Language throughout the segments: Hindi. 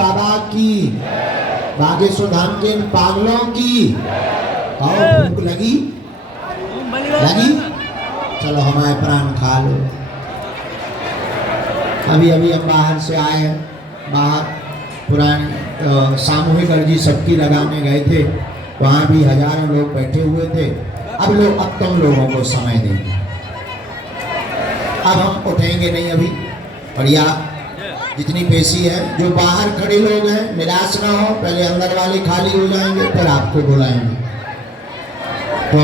बाबा की, बागेश्वर धाम के इन पागलों की। और भूख लगी? लगी? चलो हमारे प्राण खा लो। अभी अभी हम बाहर से आए हैं, बाहर पुरानी सामूहिक अर्जी सबकी लगाने गए थे, वहाँ भी हजारों लोग बैठे हुए थे। अब तुम लोगों को समय देंगे, अब हम उठेंगे नहीं अभी। बढ़िया जितनी पेशी है, जो बाहर खड़े लोग हैं निराश ना हो, पहले अंदर वाले खाली हो जाएंगे फिर आपको बुलाएंगे। तो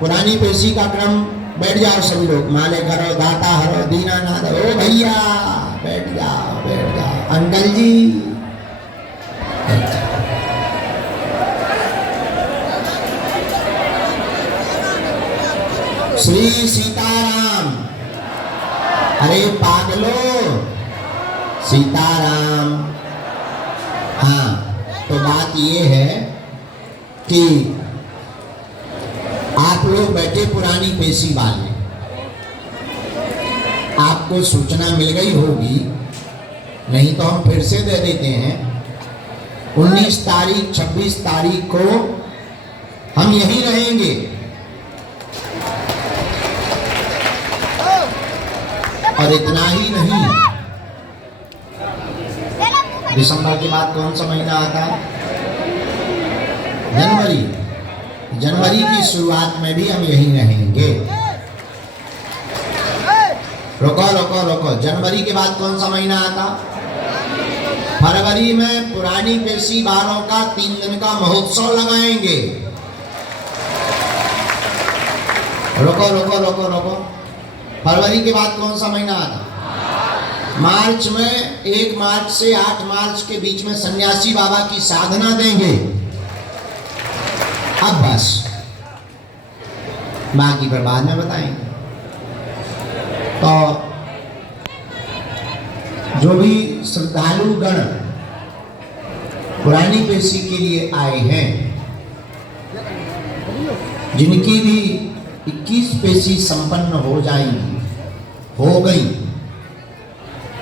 पुरानी पेशी का क्रम, बैठ जाओ सभी लोग, माले करो, दाता हरो, दीनानाथ। ओ भैया बैठ जाओ, बैठ जाओ। अंकल जी श्री सीताराम। अरे पागलो, सीताराम। हाँ, तो बात ये है कि आप लोग बैठे पुरानी पेशी वाले, आपको सूचना मिल गई होगी, नहीं तो हम फिर से दे देते हैं। 19 तारीख 26 तारीख को हम यहीं रहेंगे। और इतना ही नहीं, दिसंबर के बाद कौन सा महीना आता है? जनवरी। जनवरी की शुरुआत में भी हम यहीं रहेंगे। रुको रुको रुको, जनवरी के बाद कौन सा महीना आता? फरवरी में पुरानी पेशी वालों का 3 दिन का महोत्सव लगाएंगे। रुको रुको रुको रुको, फरवरी के बाद कौन सा महीना आता? मार्च में 1 मार्च से 8 मार्च के बीच में सन्यासी बाबा की साधना देंगे। अब बस बाकी पर बाद में बताएंगे। तो जो भी श्रद्धालु गण पुरानी पेशी के लिए आए हैं, जिनकी भी 21 पेशी संपन्न हो जाएंगी, हो गई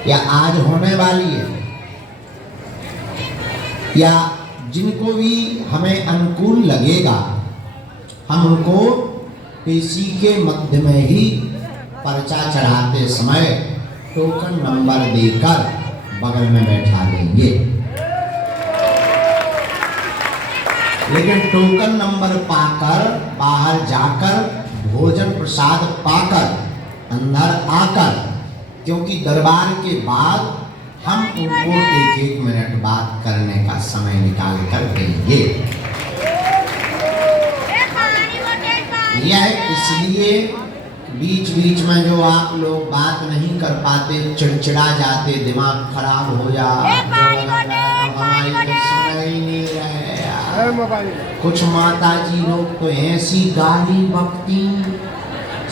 या आज होने वाली है, या जिनको भी हमें अनुकूल लगेगा, हम उनको पेशी के मध्य में ही पर्चा चढ़ाते समय टोकन नंबर देकर बगल में बैठा देंगे। लेकिन टोकन नंबर पाकर, बाहर जाकर, भोजन प्रसाद पाकर, अंदर आकर, क्योंकि दरबार के बाद हम उनको 1-1 मिनट बात करने का समय निकाल कर देंगे। यह इसलिए बीच बीच में जो आप लोग बात नहीं कर पाते, चिड़चिड़ा जाते, दिमाग खराब हो जा, हमारी तो सुन ही नहीं रहे। कुछ माता जी लोग तो ऐसी गाली बकती,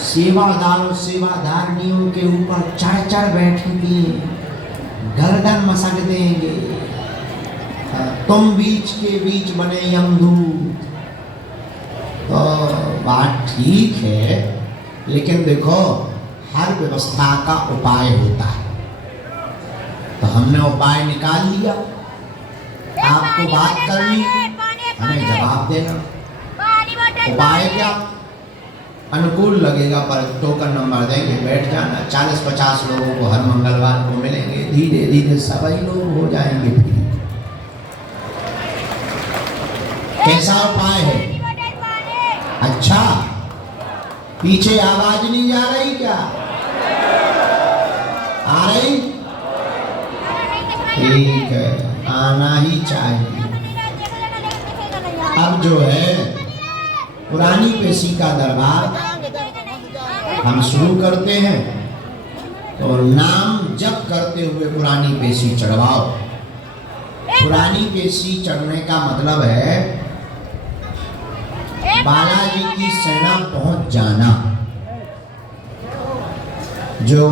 सेवादारों सेवादारनियों के ऊपर चढ़ बैठेंगी, गर्दन मसक देंगे। तुम बीच के बीच बने यमदूत। तो बात ठीक है, लेकिन देखो हर व्यवस्था का उपाय होता है। तो हमने उपाय निकाल लिया, आपको बात करनी, हमें जवाब देना। उपाय क्या? अनुकूल लगेगा पर टोकन नंबर देंगे, बैठ जाना। 40-50 लोगों को हर मंगलवार को मिलेंगे, धीरे धीरे सभी लोग हो जाएंगे फ्री। कैसा उपाय है? अच्छा, पीछे आवाज नहीं जा रही क्या? आ रही? ठीक है, आना ही चाहिए। अब जो है पुरानी पेशी का दरबार हम शुरू करते हैं। तो नाम जप करते हुए पुरानी पेशी चढ़वाओ। पुरानी पेशी चढ़ने का मतलब है बालाजी की सेना पहुंच जाना। जो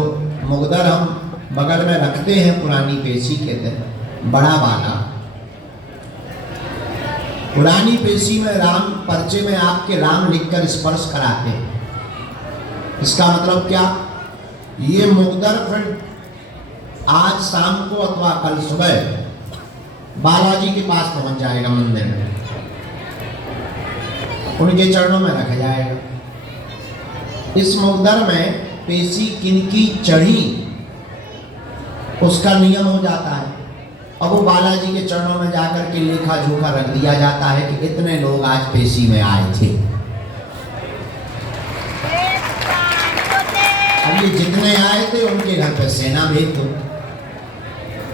मुगदर हम बगल में रखते हैं पुरानी पेशी के दिन, बड़ा बाला, पुरानी पेशी में राम पर्चे में आपके राम लिखकर स्पर्श कराते हैं। इसका मतलब क्या? ये मुगदर फिर आज शाम को अथवा कल सुबह बालाजी के पास पहुंच जाएगा मंदिर में, उनके चरणों में रखा जाएगा। इस मुद्दर में पेशी किनकी चढ़ी उसका नियम हो जाता है। अब वो बालाजी के चरणों में जाकर के लेखा जोखा रख दिया जाता है कि इतने लोग आज पेशी में आए थे। अब ये जितने आए थे उनके घर पे सेना भेज दो।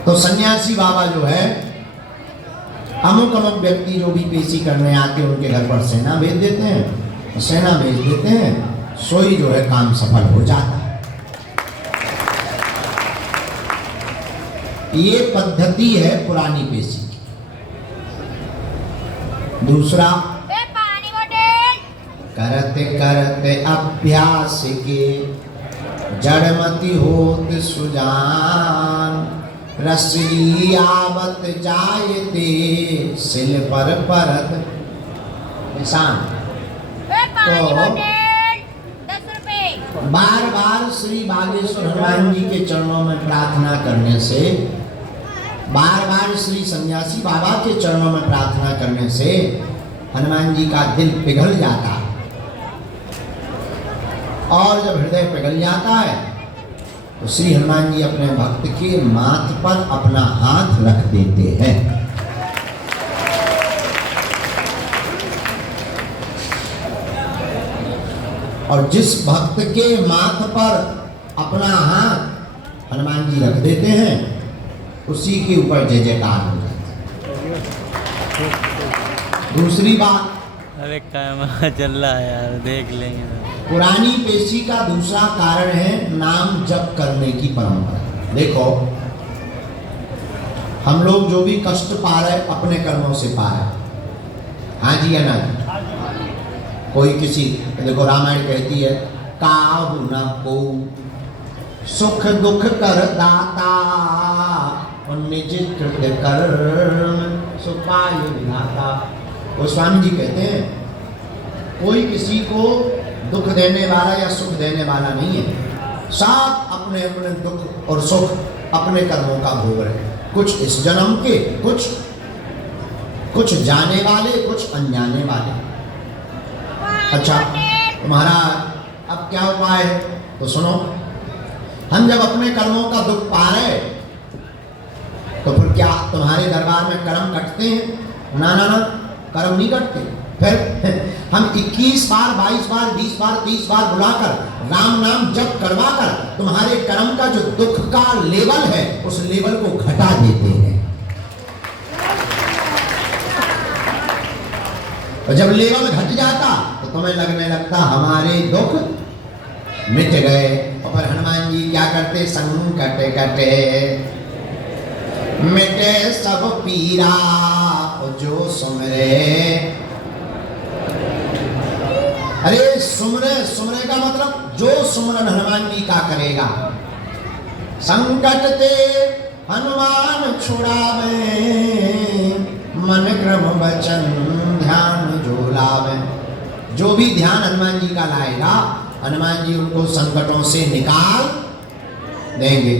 तो सन्यासी बाबा जो है अमुक अमुक व्यक्ति जो भी पेशी करने आते हैं उनके घर पर सेना भेज देते हैं, सेना भेज देते हैं, सोई जो है काम सफल हो जाता है। ये पद्धति है पुरानी पेशी की। दूसरा, करते करते अभ्यास के जड़मति होत सुजान, रसली आवत जायते सिल पर परत निशान। तो बार बार श्री बागेश्वर हनुमान जी के चरणों में प्रार्थना करने से, बार बार श्री सन्यासी बाबा के चरणों में प्रार्थना करने से हनुमान जी का दिल पिघल जाता है। और जब हृदय पिघल जाता है तो श्री हनुमान जी अपने भक्त के माथ पर अपना हाथ रख देते हैं। और जिस भक्त के माथ पर अपना हाथ हनुमान जी रख देते हैं उसी के ऊपर जय जयकार हो जाता है। दूसरी बात, अरे क्या चल रहा है यार, देख लेंगे। पुरानी पेशी का दूसरा कारण है नाम जप करने की परंपरा। देखो, हम लोग जो भी कष्ट पा रहे अपने कर्मों से पा रहे, हाँ जी या ना? कोई किसी, देखो रामायण कहती है काहू न को सुख दुख कर दाता, निज कृत्य कर सुपाय विधाता। गोस्वामी जी कहते हैं कोई किसी को दुख देने वाला या सुख देने वाला नहीं है, सब अपने अपने दुख और सुख अपने कर्मों का भोग रहे, कुछ इस जन्म के, कुछ जाने वाले, कुछ अनजाने वाले। अच्छा तुम्हारा अब क्या उपाय है? तो सुनो, हम जब अपने कर्मों का दुख पा रहे तो फिर क्या तुम्हारे दरबार में कर्म कटते हैं? ना ना ना, कर्म नहीं कटते। फिर हम 21 बार, 22 बार, 20 बार, 30 बार बुलाकर राम नाम जप करवाकर तुम्हारे कर्म का जो दुख का लेवल है उस लेवल को घटा देते हैं। और जब लेवल घट जाता तो तुम्हें लगने लगता हमारे दुख मिट गए। और फिर हनुमान जी क्या करते? संकट कटे मिटे सब पीरा जो सुमरे। अरे सुमरे, सुमरे का मतलब जो सुमरन हनुमान जी का करेगा। संकट ते हनुमान छुड़ावे, मन क्रम वचन ध्यान जो लावे। जो भी ध्यान हनुमान जी का लाएगा हनुमान जी उनको संकटों से निकाल देंगे,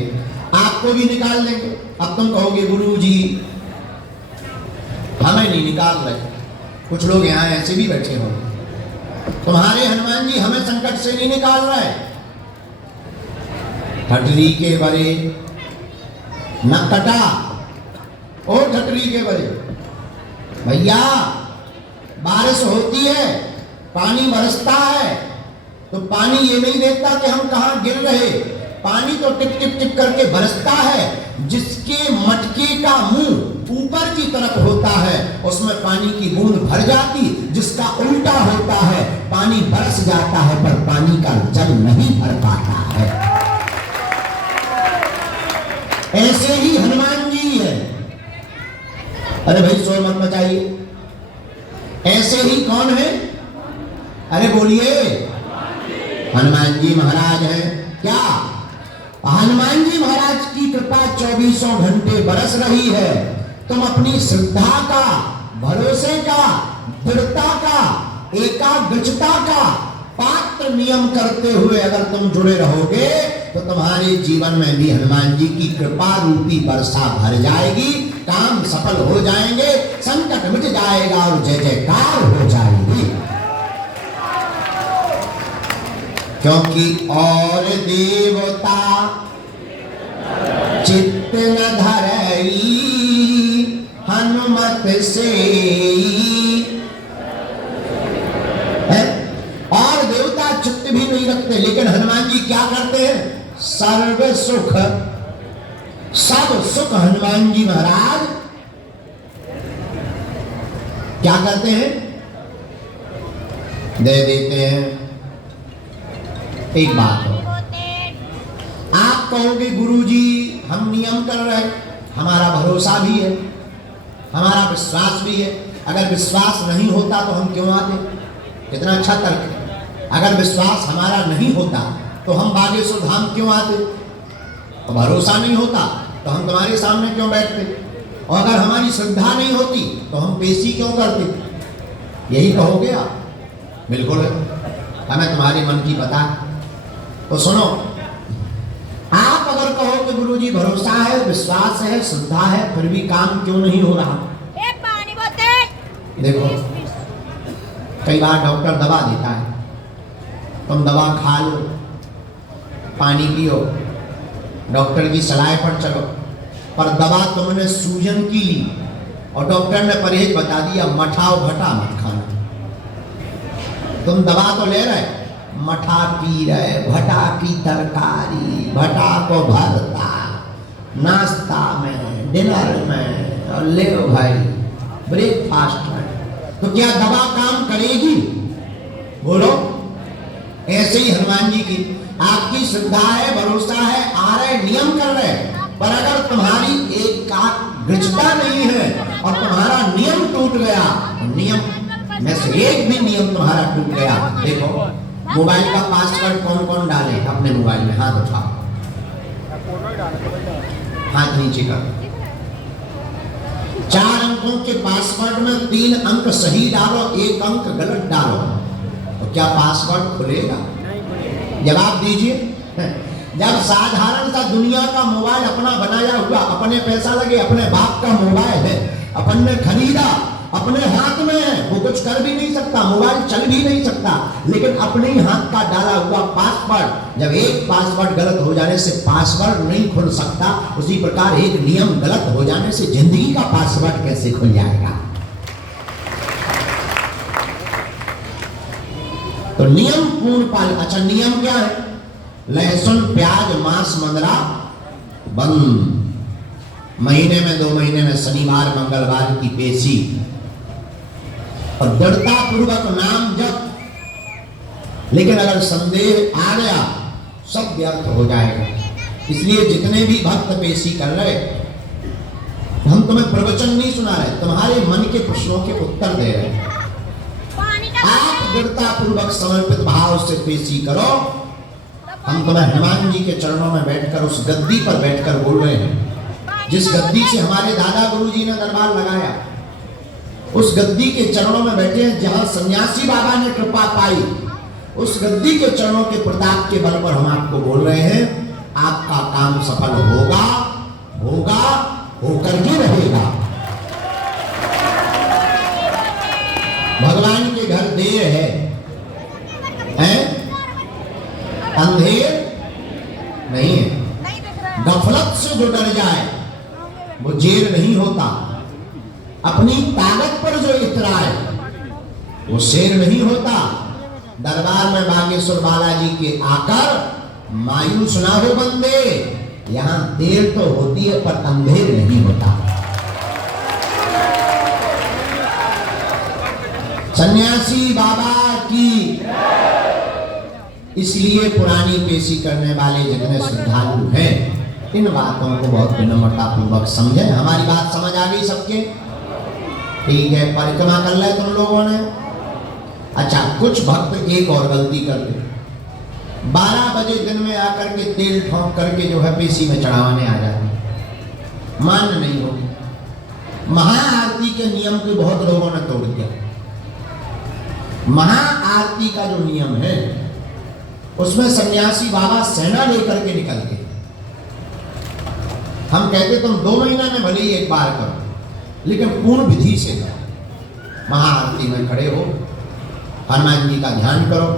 आपको भी निकाल देंगे। अब तुम कहोगे गुरु जी हमें नहीं निकाल रहे, कुछ लोग यहाँ ऐसे भी बैठे होंगे, तुम्हारे हनुमान जी हमें संकट से नहीं निकाल रहे। ठटरी के बरे न कटा, ओ ठटरी के बरे, भैया बारिश होती है, पानी बरसता है, तो पानी ये नहीं देखता कि हम कहाँ गिर रहे, पानी तो टिप टिप टिप करके बरसता है। जिसके मटके का मुंह ऊपर की तरफ होता है उसमें पानी की बूंद भर जाती, जिसका उल्टा होता है पानी बरस जाता है पर पानी का जल नहीं भर पाता है। ऐसे ही हनुमान जी है। अरे भाई शोर मत मचाइए। ऐसे ही कौन है? अरे बोलिए, हनुमान जी महाराज हैं। क्या हनुमान जी महाराज की कृपा 24 घंटे बरस रही है। तुम अपनी श्रद्धा का, भरोसे का, दृढ़ता का, एकाग्रता का पात्र नियम करते हुए अगर तुम जुड़े रहोगे तो तुम्हारे जीवन में भी हनुमान जी की कृपा रूपी वर्षा भर जाएगी। काम सफल हो जाएंगे, संकट मिट जाएगा और जय जयकार हो जाएगी। क्योंकि और देवता चित्त न धरई हनुमत से, और देवता चित्त भी नहीं रखते, लेकिन हनुमान जी क्या करते हैं? सर्व सुख, सब सुख हनुमान जी महाराज क्या करते हैं? दे देते हैं। एक बात हो, आप कहोगे गुरुजी हम नियम कर रहे हैं, हमारा भरोसा भी है, हमारा विश्वास भी है, अगर विश्वास नहीं होता तो हम क्यों आते? कितना अच्छा तर्क है। अगर विश्वास हमारा नहीं होता तो हम बागेश्वर धाम क्यों आते? तो भरोसा नहीं होता तो हम तुम्हारे सामने क्यों बैठते? और अगर हमारी श्रद्धा नहीं होती तो हम पेशी क्यों करते? यही कहोगे आप? बिल्कुल है, हमें तुम्हारे मन की पता है। तो सुनो, आप अगर कहो कि गुरुजी भरोसा है, विश्वास है, श्रद्धा है, फिर भी काम क्यों नहीं हो रहा? देखो, कई बार डॉक्टर दवा देता है, तुम दवा खा लो, पानी पियो, डॉक्टर की सलाह पर चलो, पर दवा तुमने सूजन की ली और डॉक्टर ने परहेज बता दिया, मठा और भटा मत खाना। तुम दवा तो ले रहे, मठा पी रहे, भटा की तरकारी, भटा को भरता नाश्ता में, डिनर में, और ले भाई ब्रेकफास्ट में, तो क्या दवा काम करेगी? बोलो। ऐसे ही हनुमान जी की आपकी श्रद्धा है, भरोसा है, आ रहे नियम कर रहे, पर अगर तुम्हारी एक दृढ़ता नहीं है और तुम्हारा नियम टूट गया, नियम में से एक भी नियम तुम्हारा टूट गया। देखो, मोबाइल का पासवर्ड कौन कौन डाले अपने मोबाइल में? हाथ उठाओ, हाथ नीचे कर। 4 अंकों के पासवर्ड में 3 अंक सही डालो, 1 अंक गलत डालो, तो क्या पासवर्ड खुलेगा? जवाब दीजिए। जब साधारण सा दुनिया का मोबाइल अपना बनाया हुआ, अपने पैसा लगे, अपने बाप का मोबाइल है, अपन ने खरीदा, अपने हाथ में है, वो कुछ कर भी नहीं सकता, मोबाइल चल भी नहीं सकता, लेकिन अपने ही हाथ का डाला हुआ पासवर्ड, जब एक पासवर्ड गलत हो जाने से पासवर्ड नहीं खुल सकता, उसी प्रकार एक नियम गलत हो जाने से जिंदगी का पासवर्ड कैसे खुल जाएगा? तो नियम पूर्ण पालन। अच्छा, नियम क्या है? लहसुन, प्याज, मांस, मंदरा बंद। महीने में 2 महीने में शनिवार मंगलवार की पेशी और दृढ़ता पूर्वक नाम जप। लेकिन अगर संदेह आ गया, सब व्यर्थ हो जाएगा। इसलिए जितने भी भक्त पेशी कर रहे, हम तुम्हें प्रवचन नहीं सुना रहे, तुम्हारे मन के प्रश्नों के उत्तर दे रहे। आप दृढ़ता पूर्वक समर्पित भाव से पेशी करो। हम तुम्हें हनुमान जी के चरणों में बैठकर, उस गद्दी पर बैठकर बोल रहे हैं, जिस गद्दी से हमारे दादा गुरुजी ने दरबार लगाया, उस गद्दी के चरणों में बैठे हैं, जहां सन्यासी बाबा ने कृपा पाई, उस गद्दी के चरणों के प्रताप के बल पर हम आपको बोल रहे हैं, आपका काम सफल होगा, होगा, होकर के रहेगा। भगवान के घर देर है? अंधेर नहीं है। गफलत से जो डर जाए वो जेर नहीं होता। अपनी ताकत पर जो इतराए वो शेर नहीं होता। दरबार में बागेश्वर बालाजी के आकर मायूस ना हो बंदे, यहां देर तो होती है पर अंधेर नहीं होता। सन्यासी बाबा की। इसलिए पुरानी पेशी करने वाले जितने श्रद्धालु हैं, इन बातों को बहुत विनम्रता पूर्वक समझे। हमारी बात समझ आ गई सबके? ठीक है, परिक्रमा कर ले तुम लोगों ने। अच्छा, कुछ भक्त एक और गलती करते, 12 बजे दिन में आकर के तेल ठोंक करके जो है पेशी में चढ़ाने आ जाते। मान्य नहीं होगी। महाआरती के नियम को बहुत लोगों ने तोड़ दिया। महाआरती का जो नियम है उसमें सन्यासी बाबा सेना लेकर के निकलते, हम कहते तुम 2 महीना में भले ही एक बार करो, लेकिन पूर्ण विधि से करो। महाआरती में खड़े हो, हनुमान जी का ध्यान करो,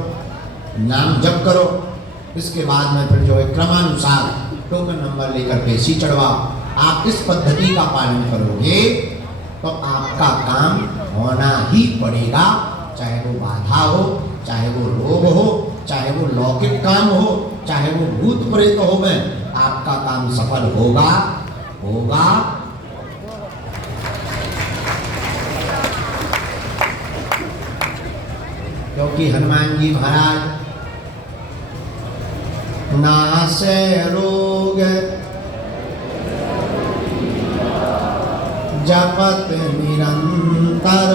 नाम जप करो, इसके बाद में फिर जो है क्रमानुसार टोकन नंबर लेकर पेशी चढ़वाओ। आप इस पद्धति का पालन करोगे तो आपका काम होना ही पड़ेगा, चाहे वो बाधा हो, चाहे वो रोग हो, चाहे वो लौकिक काम हो, चाहे वो भूत प्रेत हो, में आपका काम सफल होगा होगा। क्योंकि हनुमान जी महाराज नासे रोग जपत निरंतर,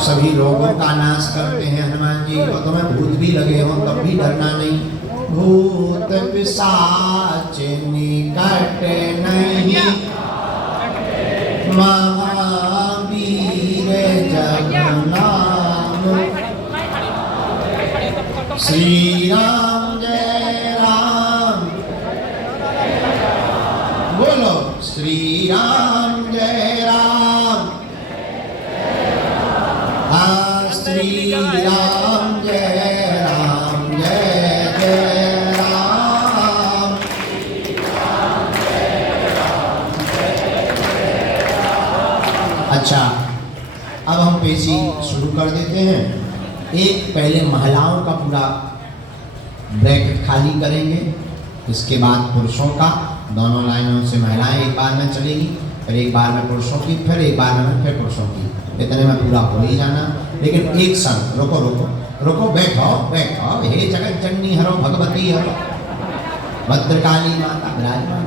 सभी रोगों का नाश करते हैं हनुमान जी। और तुम्हें भूत भी लगे हो तब भी डरना नहीं। भूत पिशाच निकट नहीं, महावीर जगन्नाथ। श्री राम जय राम, बोलो श्री राम जय राम। हाँ, श्री राम जय राम, जय जय राम। अच्छा, अब हम पेशी शुरू कर देते हैं। एक पहले महिलाओं का पूरा ब्रैकेट खाली करेंगे, इसके बाद पुरुषों का, दोनों लाइनों से महिलाएं एक बार में चलेगी, फिर एक बार में पुरुषों की, फिर एक बार में फिर पुरुषों की। इतने में पूरा हो ही जाना। लेकिन एक संग रुको रुको रुको, बैठो बैठो। हे जगत जननी हरो भगवती हरो, भद्रकाली माता विराजमान।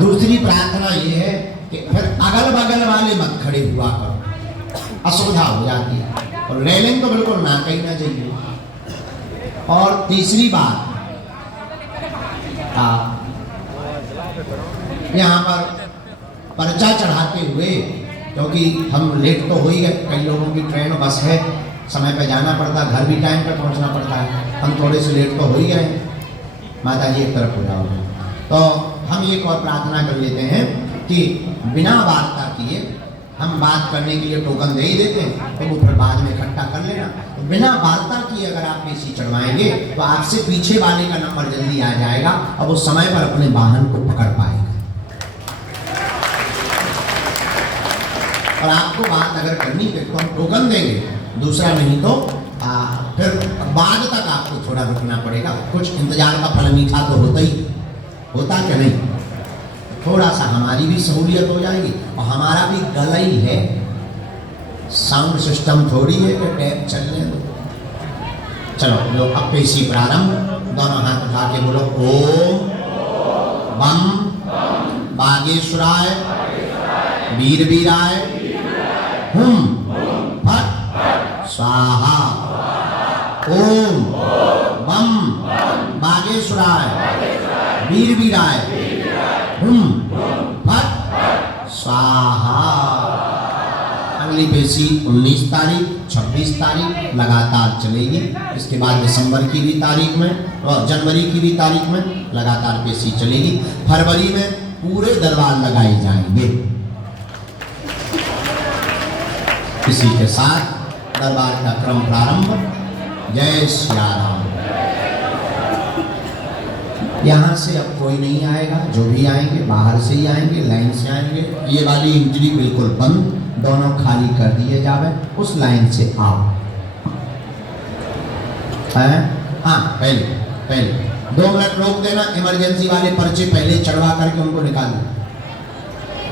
दूसरी प्रार्थना ये है कि फिर अगल बगल वाले मत खड़े हुआ करो, असुविधा हो जाती है। और रेलिंग तो बिल्कुल ना कहीं ना चाहिए। और तीसरी बात, यहाँ पर पर्चा चढ़ाते हुए, क्योंकि हम लेट तो हो ही गए, कई लोगों की ट्रेन बस है, समय पे जाना पड़ता, घर भी टाइम पे पहुंचना पड़ता है, हम थोड़े से लेट तो हो ही गए। माता जी एक तरफ हो जाओ। तो हम एक और प्रार्थना कर लेते हैं कि बिना वार्ता किए, हम बात करने के लिए टोकन दे ही देते हैं, तो वो फिर बाद में इकट्ठा कर लेना। तो बिना वार्ता किए अगर आप पेशी चढ़वाएंगे तो आपसे पीछे वाले का नंबर जल्दी आ जाएगा और वो समय पर अपने वाहन को पकड़ पाएगा। और आपको बात अगर करनी है तो हम टोकन देंगे, दूसरा नहीं तो फिर बाद तक आपको थोड़ा रुकना पड़ेगा। कुछ इंतजार का फल मीठा तो होता ही, होता क्या नहीं। थोड़ा सा हमारी भी सहूलियत हो जाएगी और हमारा भी गला ही है, साउंड सिस्टम थोड़ी है कि टैप चलने दो। चलो लो, अब पेशी प्रारंभ। दोनों हाथ उठा के बोलो ओम बम बागेश्वराय वीर वीराय हुम फट स्वाहा। ओम बम बागेश्वराय वीर वीराय हुम फट स्वाहा। अगली पेशी 19 तारीख 26 तारीख लगातार चलेगी। इसके बाद दिसंबर की भी तारीख में और जनवरी की भी तारीख में लगातार पेशी चलेगी। फरवरी में पूरे दरबार लगाए जाएंगे। इसी के साथ दरबार का क्रम प्रारंभ। जय श्री राम। यहाँ से अब कोई नहीं आएगा, जो भी आएंगे बाहर से ही आएंगे, लाइन से आएंगे। ये वाली इंजरी बिल्कुल बंद, दोनों खाली कर दिए जावे, उस लाइन से आओ। हाँ, पहले 2 मिनट रोक देना। इमरजेंसी वाले पर्चे पहले चढ़वा करके उनको निकाल दो।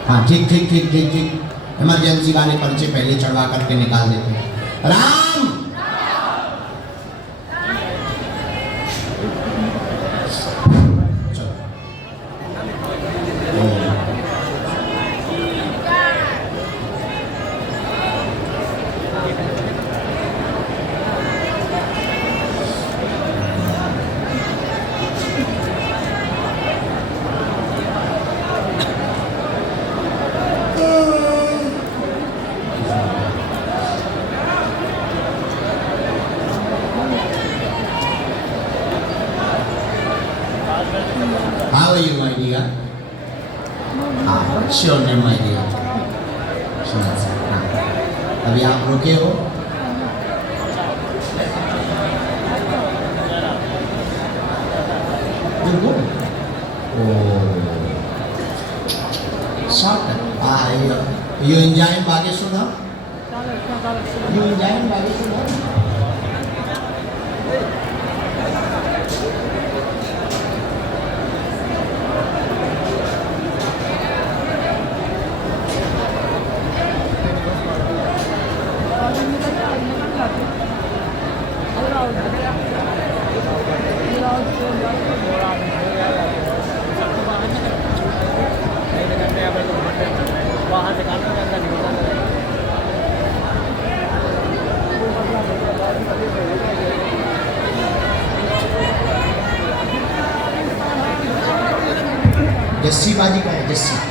हाँ, ठीक ठीक ठीक ठीक ठीक। इमरजेंसी वाले पर्चे पहले चढ़वा करके निकाल देते हैं। Ram sure name my dear. अभी आप रुके हो, good. Oh, short. You enjoying Bageshwar? You enjoying Bageshwar? Jassi बाजी का है, जस्सी।